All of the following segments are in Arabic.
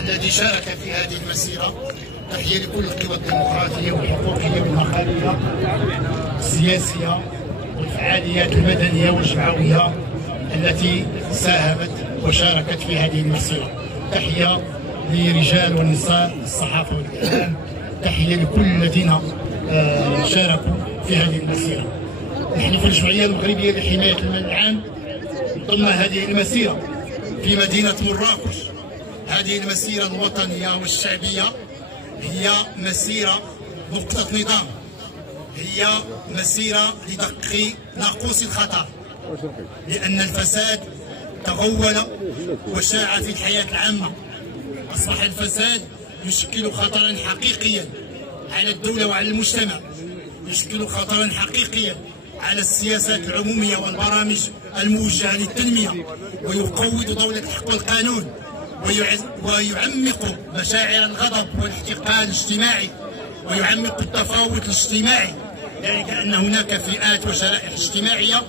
الذي شارك في هذه المسيرة. تحية لكل القوى الديمقراطية والحقوقية والمقالية السياسية والفعاليات المدنية والجمعوية التي ساهمت وشاركت في هذه المسيرة. تحية لرجال ونساء الصحافة والإعلام، تحية لكل الذين شاركوا في هذه المسيرة. نحن في الجمعية المغربية لحماية المال العام ضمن هذه المسيرة في مدينة مراكش. هذه المسيرة الوطنية والشعبية هي مسيرة نقطة نظام، هي مسيرة لدق ناقوس الخطر، لأن الفساد تغول وشاع في الحياة العامة. أصبح الفساد يشكل خطرا حقيقيا على الدولة وعلى المجتمع، يشكل خطرا حقيقيا على السياسات العمومية والبرامج الموجهة للتنمية، ويقوض دولة الحق والقانون، ويعمق مشاعر الغضب والاحتقان الاجتماعي، ويعمق التفاوت الاجتماعي. ذلك أن هناك فئات وشرائح اجتماعية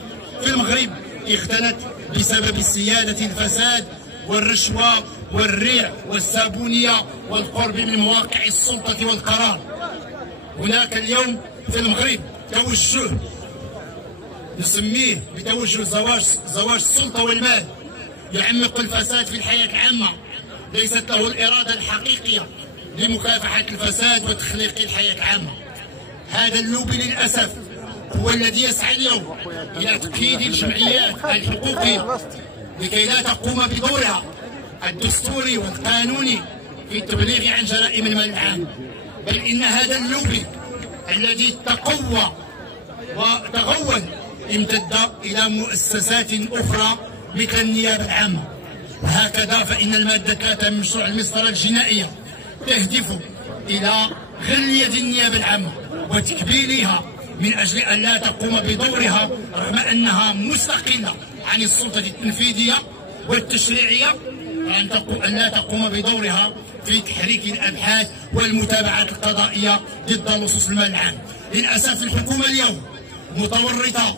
في المغرب اغتنت بسبب سيادة الفساد والرشوة والريع والسابونية والقرب من مواقع السلطة والقرار. هناك اليوم في المغرب توجه نسميه بتوجه زواج السلطة والمال، يعمق الفساد في الحياة العامة، ليست له الإرادة الحقيقية لمكافحة الفساد وتخليق الحياة العامة. هذا اللوبي للأسف هو الذي يسعى اليوم إلى تقييد الجمعيات الحقوقية لكي لا تقوم بدورها الدستوري والقانوني في التبليغ عن جرائم المال العام، بل إن هذا اللوبي الذي تقوى وتغول امتد إلى مؤسسات أخرى مثل النيابة العامة. وهكذا فإن المادة 3 من مشروع المسطرة الجنائية تهدف إلى غلية النيابة العامة وتكبيلها من أجل أن لا تقوم بدورها، رغم أنها مستقلة عن السلطة التنفيذية والتشريعية، أن لا تقوم بدورها في تحريك الأبحاث والمتابعات القضائية ضد لصوص المال العام. للأسف الحكومة اليوم متورطة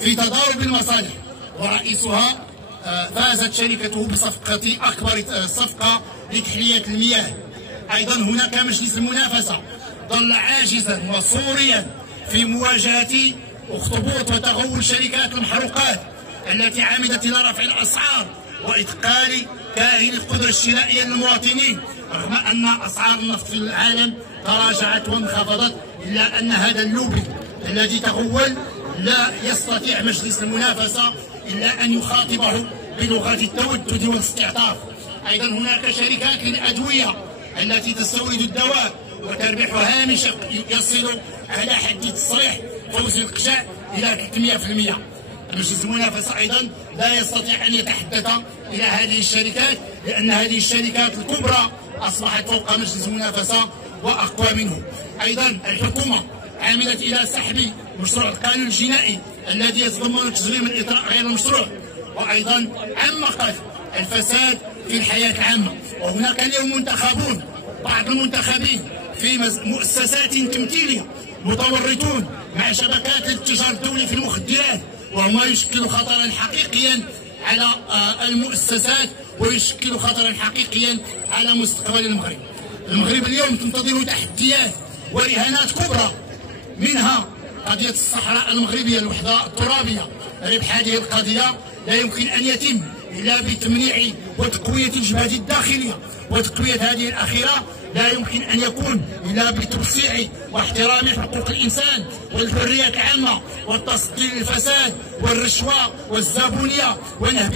في تضارب المصالح، ورئيسها فازت شركته بصفقة أكبر صفقة لتحلية المياه. أيضا هناك مجلس المنافسة ظل عاجزا وصوريا في مواجهة اخطبوط وتغول شركات المحروقات التي عمدت إلى رفع الأسعار وإثقال كاهل القدرة الشرائية للمواطنين، رغم أن أسعار النفط في العالم تراجعت وانخفضت، إلا أن هذا اللوبي الذي تغول لا يستطيع مجلس المنافسة إلا أن يخاطبه بلغة التودد والاستعطاف. أيضا هناك شركات للأدوية التي تستورد الدواء وتربح هامش يصل على حد التصريح فوز القشاء إلى 300%. مجلس المنافسة أيضا لا يستطيع أن يتحدث إلى هذه الشركات، لأن هذه الشركات الكبرى أصبحت فوق مجلس المنافسة وأقوى منه. أيضا الحكومة عملت إلى سحب مشروع القانون الجنائي الذي يتضمن تجريم الإطراء غير المشروع، وأيضا عمقت الفساد في الحياة العامة. وهناك اليوم منتخبون، بعض المنتخبين في مؤسسات تمثيلية متورطون مع شبكات الاتجار الدولي في المخدرات، وهما يشكل خطرا حقيقيا على المؤسسات ويشكل خطرا حقيقيا على مستقبل المغرب. المغرب اليوم تنتظر تحديات ورهانات كبرى، منها قضية الصحراء المغربية الوحدة الترابية. ربح هذه القضية لا يمكن أن يتم إلا بتمنيع وتقوية الجبهة الداخلية، وتقوية هذه الأخيرة لا يمكن أن يكون إلا بتوسيع واحترام حقوق الإنسان والحريات العامة والتصدي للفساد والرشوة والزابونية ونهب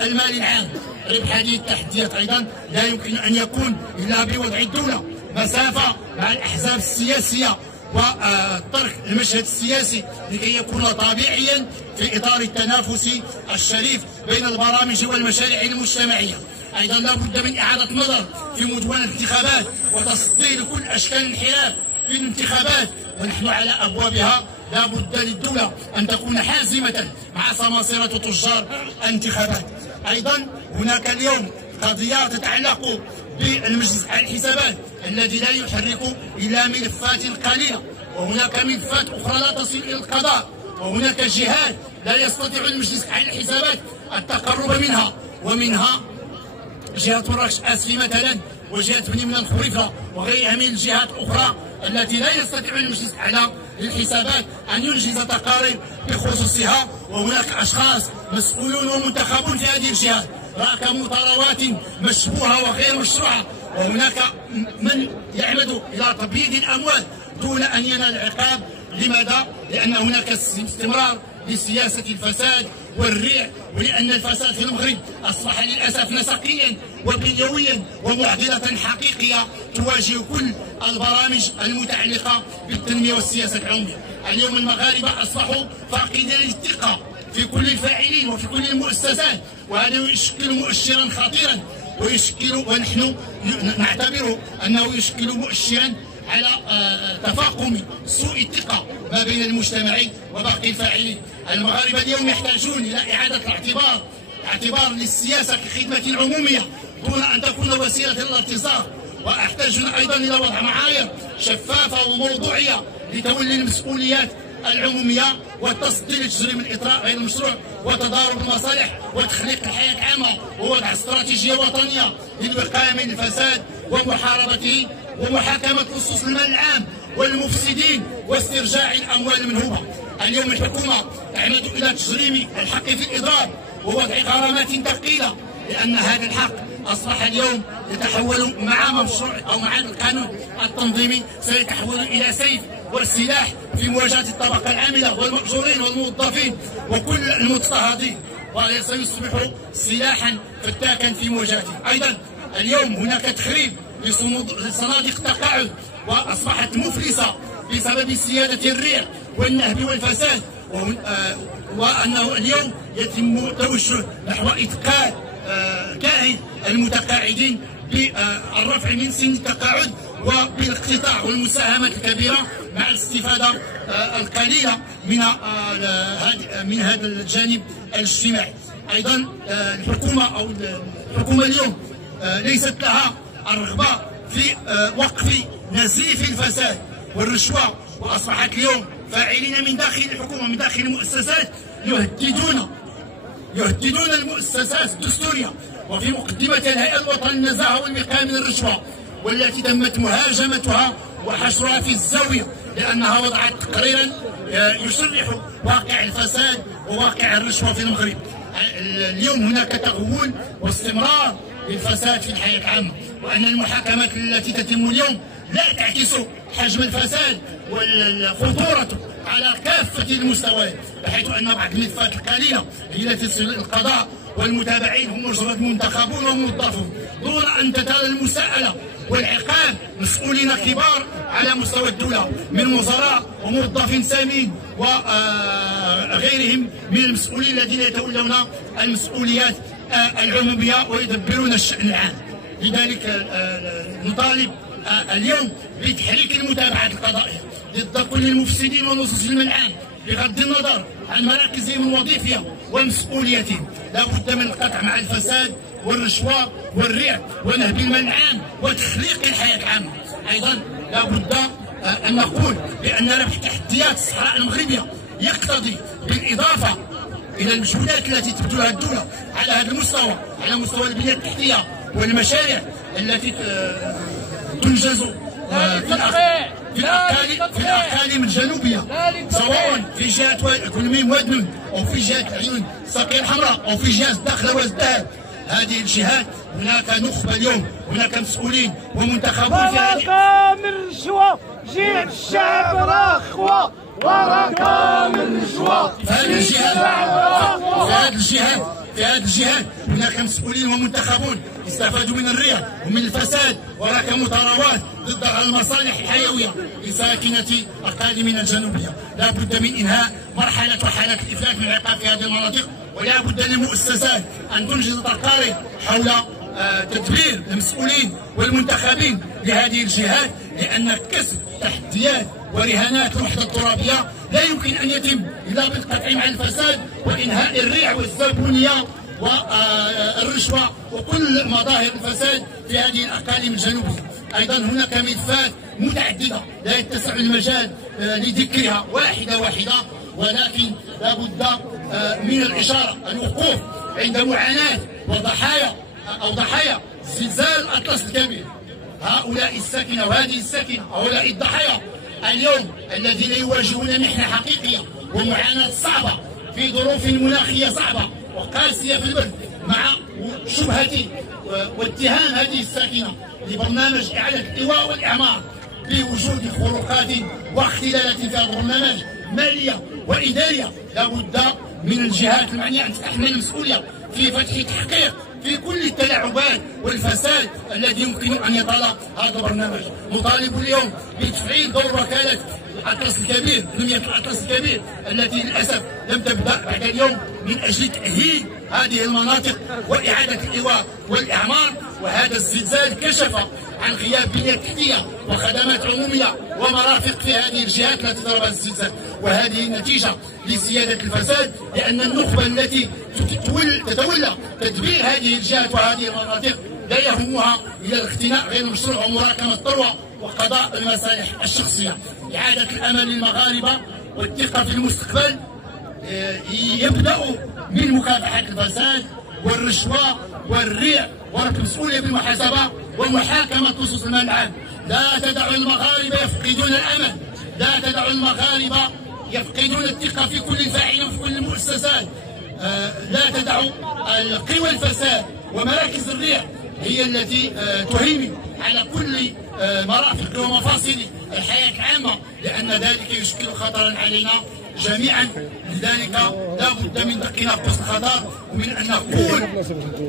المال العام. ربح هذه التحديات أيضا لا يمكن أن يكون إلا بوضع الدولة مسافة مع الأحزاب السياسية وترك المشهد السياسي لكي يكون طبيعيا في إطار التنافس الشريف بين البرامج والمشاريع المجتمعية. أيضا لا بد من إعادة النظر في مدونة الانتخابات وتصدي لكل أشكال الانحراف في الانتخابات، ونحن على أبوابها. لا بد للدولة أن تكون حازمة مع سماسرة تجار الانتخابات. أيضا هناك اليوم قضيات تتعلق بالمجلس على الحسابات الذي لا يحرك إلا ملفات قليلة، وهناك ملفات أخرى لا تصل إلى القضاء، وهناك جهات لا يستطيع المجلس على الحسابات التقرب منها، ومنها جهه مراكش اسفي مثلا، وجهه بني من الخريفه وغيرها من الجهات الاخرى التي لا يستطيع المجلس الاعلى للحسابات ان ينجز تقارير بخصوصها، وهناك اشخاص مسؤولون ومنتخبون في هذه الجهات راكموا ثروات مشبوهه وغير مشروعه، وهناك من يعمد الى تبييض الاموال دون ان ينال العقاب. لماذا؟ لان هناك استمرار لسياسه الفساد والريع، ولان الفساد في المغرب اصبح للاسف نسقيا وبنيويا ومعضله حقيقيه تواجه كل البرامج المتعلقه بالتنميه والسياسه العموميه. اليوم المغاربه اصبحوا فاقدين للثقه في كل الفاعلين وفي كل المؤسسات، وهذا يشكل مؤشرا خطيرا ونحن نعتبره انه يشكل مؤشرا على تفاقم سوء الثقه ما بين المجتمع وباقي الفاعلين. المغاربه اليوم يحتاجون الى اعاده الاعتبار للسياسه كخدمه عموميه دون ان تكون وسيله للارتزاق، ويحتاجون ايضا الى وضع معايير شفافه وموضوعيه لتولي المسؤوليات العموميه والتصدي لتجريم الاطراء غير المشروع وتضارب المصالح وتخليق الحياه العامه ووضع استراتيجيه وطنيه للوقايه من الفساد ومحاربته ومحاكمه لصوص المال العام والمفسدين واسترجاع الاموال المنهوبه. اليوم الحكومه تعمد الى تجريم الحق في الاضراب ووضع غرامات ثقيله، لان هذا الحق اصبح اليوم يتحول مع مشروع او مع القانون التنظيمي سيتحول الى سيف والسلاح في مواجهه الطبقه العامله والمأجورين والموظفين وكل المضطهدين، وسيصبح سلاحا فتاكا في مواجهته. ايضا اليوم هناك تخريب لصناديق التقاعد واصبحت مفلسه بسبب سياده الريع والنهب والفساد، وانه اليوم يتم التوجه نحو اتقان كاهن المتقاعدين بالرفع من سن التقاعد وبالاقتطاع والمساهمه الكبيره مع الاستفاده القليله من هذا الجانب الاجتماعي. ايضا الحكومه اليوم ليست لها الرغبه في وقف نزيف الفساد والرشوه، واصبحت اليوم فاعلين من داخل الحكومه من داخل المؤسسات يهددون المؤسسات الدستوريه، وفي مقدمتها الهيئه الوطنيه للنزاهه والوقايه من الرشوه، والتي تمت مهاجمتها وحشرها في الزاويه لانها وضعت تقريرا يصرح واقع الفساد وواقع الرشوه في المغرب. اليوم هناك تغول واستمرار للفساد في الحياه العامه، وان المحاكمات التي تتم اليوم لا تعكس حجم الفساد وخطورته على كافه المستويات، بحيث ان بعض الملفات القليله هي التي تصل القضاء والمتابعين هم مجرد منتخبون وموظفون دون ان تتالى المساءله والعقاب مسؤولين كبار على مستوى الدوله من وزراء وموظفين سامين وغيرهم من المسؤولين الذين يتولون المسؤوليات العموميه ويدبرون الشان العام. لذلك نطالب اليوم بتحريك المتابعات القضائيه ضد كل المفسدين ونصوص المال العام بغض النظر عن مراكزهم الوظيفيه ومسؤوليتهم. لا بد من القطع مع الفساد والرشوه والريع ونهب المال العام وتخليق الحياه العامه. ايضا لا بد ان نقول بان ربح تحديات الصحراء المغربيه يقتضي بالاضافه الى المجهودات التي تبذلها الدوله على هذا المستوى، على مستوى البنيه التحتيه والمشاريع التي تنجز في الاقاليم الجنوبيه، سواء في جهه كلميم وادنون او في جهه العيون الساقيه الحمراء او في جهه الداخله والزداد. هذه الجهات هناك نخبه اليوم، هناك مسؤولين ومنتخبون في ورقه من الرشوه جيع الشعب رخوه، ورقه من الرشوه في هذه الجهات هناك مسؤولين ومنتخبون استفادوا من الريع ومن الفساد وراكموا ثروات ضد المصالح الحيويه لساكنه اقاليمنا الجنوبيه. لا بد من انهاء مرحله وحالات الافلاس من العقاب في هذه المناطق، ولا بد للمؤسسات ان تنجز تقارير حول تدبير المسؤولين والمنتخبين لهذه الجهات، لان كسب تحديات ورهانات الوحده الترابيه لا يمكن ان يتم الا بالقطع مع الفساد وانهاء الريع والزبونيه والرشوه وكل مظاهر الفساد في هذه الاقاليم الجنوبيه. ايضا هناك ملفات متعدده لا يتسع المجال لذكرها واحده واحده، ولكن لا بد من الاشاره الوقوف عند معاناه وضحايا أو ضحايا زلزال الأطلس الكبير. هؤلاء الساكنة وهذه الساكنة هؤلاء الضحايا اليوم الذين يواجهون محنة حقيقية ومعاناة صعبة في ظروف مناخية صعبة وقاسية في البرد، مع شبهة واتهام هذه الساكنة لبرنامج إعادة الإيواء والإعمار بوجود خروقات واختلالات في هذا البرنامج مالية وإدارية. لا بد من الجهات المعنية أن تتحمل المسؤولية في فتح تحقيق في كل التلاعبات والفساد الذي يمكن أن يطال هذا البرنامج. نطالب اليوم بتفعيل دور وكالة الأطلس الكبير، تنمية الأطلس الكبير التي للأسف لم تبدأ بعد اليوم من أجل تأهيل هذه المناطق وإعادة الإيواء والإعمار. وهذا الزلزال كشف عن غياب بنية تحتية وخدمات عمومية ومرافق في هذه الجهات التي ضربها الزلزال، وهذه نتيجة لزيادة الفساد، لأن النخبة التي تتولى تدبير هذه الجهات وهذه المناطق لا يهمها إلا الاختناق غير المشروع ومراكمة الثروة وقضاء المصالح الشخصية. إعادة الأمل للمغاربة والثقة في المستقبل يبدأ من مكافحة الفساد والرشوة والريع ورفع المسؤولية بالمحاسبة ومحاكمة لصوص المال العام. لا تدعوا المغاربة يفقدون الأمل، لا تدعوا المغاربة يفقدون الثقة في كل الفاعلين وفي كل المؤسسات. لا تدعوا قوى الفساد ومراكز الريع هي التي تهيمن على كل مرافق ومفاصل الحياة العامة، لأن ذلك يشكل خطرا علينا جميعا. لذلك لا بد من دق ناقوس الخطر ومن أن نقول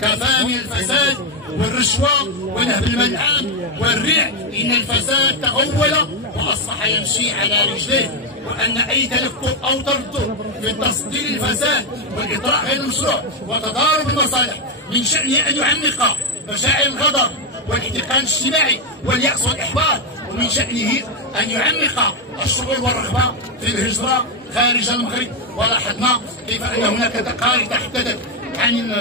كفى من الفساد والرشوة ونهب المال العام والريع. إن الفساد تغول وأصبح يمشي على رجليه، وأن أي تلكؤ أو تردد في تصدير الفساد والإطراء غير المشروع وتضارب المصالح من شأنه أن يعمق مشاعر الغضب والاحتقان الاجتماعي واليأس والإحباط، ومن شأنه أن يعمق الشعور والرغبة في الهجرة خارج المغرب. ولاحظنا كيف أن هناك تقارير تحدثت عن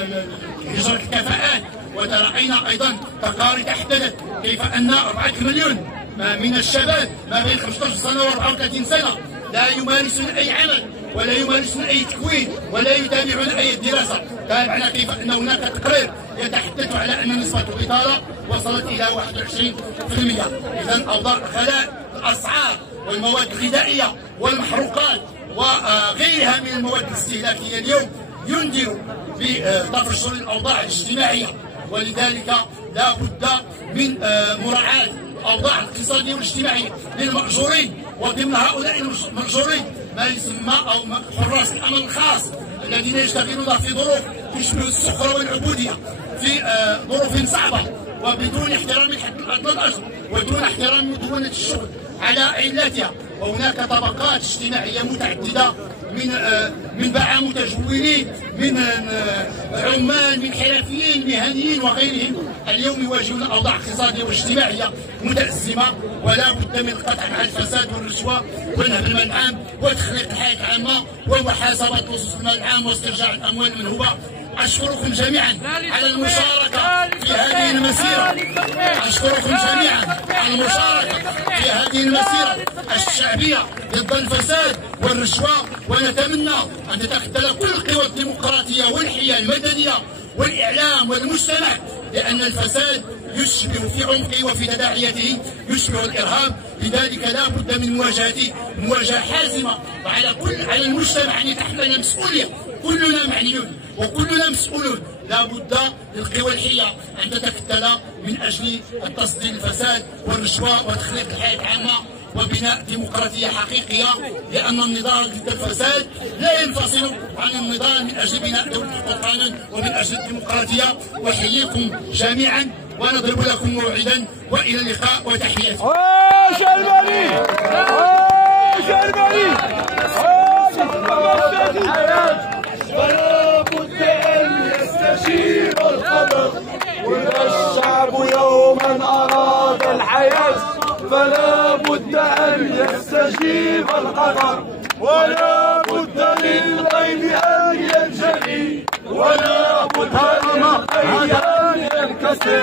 هجرة الكفاءات، ورأينا أيضا تقارير تحدثت كيف أن 4 مليون من الشباب ما بين 15 سنة و 34 سنة لا يمارسون أي عمل ولا يمارسون أي تكوين ولا يتابعون أي دراسة. تابعنا كيف أن هناك تقرير يتحدث على أن نسبة البطالة وصلت إلى 21%. إذا أوضاع غلاء الأسعار والمواد الغذائية والمحروقات وغيرها من المواد الاستهلاكية اليوم ينذر بتفشل الأوضاع الاجتماعية، ولذلك لا بد من مراعاة الأوضاع الاقتصادية والاجتماعية للمأجورين، وضمن هؤلاء المأجورين ما يسمى أو حراس الأمن الخاص الذين يشتغلون في ظروف تشبه السخرة والعبودية، في ظروف صعبة وبدون احترام الحد الأجر ودون احترام مدونة الشغل على علتها. وهناك طبقات اجتماعية متعددة من باعة متجولين، من عمال، من حرفيين مهنيين وغيرهم، اليوم يواجهون أوضاع اقتصادية واجتماعية متأزمة. ولا بد من القطع مع الفساد والرشوة ونهب المال العام وتخليق الحياة العامة ومحاسبة لصوص المال العام واسترجاع الأموال المنهوبة. أشكركم جميعا على المشاركة في هذه المسيرة، أشكركم جميعا على المشاركة في هذه المسيرة الشعبية ضد الفساد والرشوة. ونتمنى أن تتكتل كل القوى الديمقراطية والحية المدنية والإعلام والمجتمع، لأن الفساد يشبه في عمقه وفي تداعياته يشبه الإرهاب. لذلك لا بد من مواجهة حازمة، على المجتمع أن يتحمل المسؤولية. كلنا معنيون وكلنا مسؤولون. لا بد للقوى الحية أن تتكتل من أجل تصدير الفساد والرشوة وتخليق الحياة العامة وبناء ديمقراطية حقيقية، لأن النضال ضد الفساد لا ينفصل عن النضال من أجل بناء دولة القانون ومن أجل الديمقراطية. أحييكم جميعا ونضرب لكم موعدا، وإلى اللقاء وتحياتي. فلا بد أن يستجيب القدر، وإذا الشعب يوما أراد الحياة فلا بد أن يستجيب القدر، ولا بد للغيب أن ينجلي، ولا بد للغيب أن ينكسر.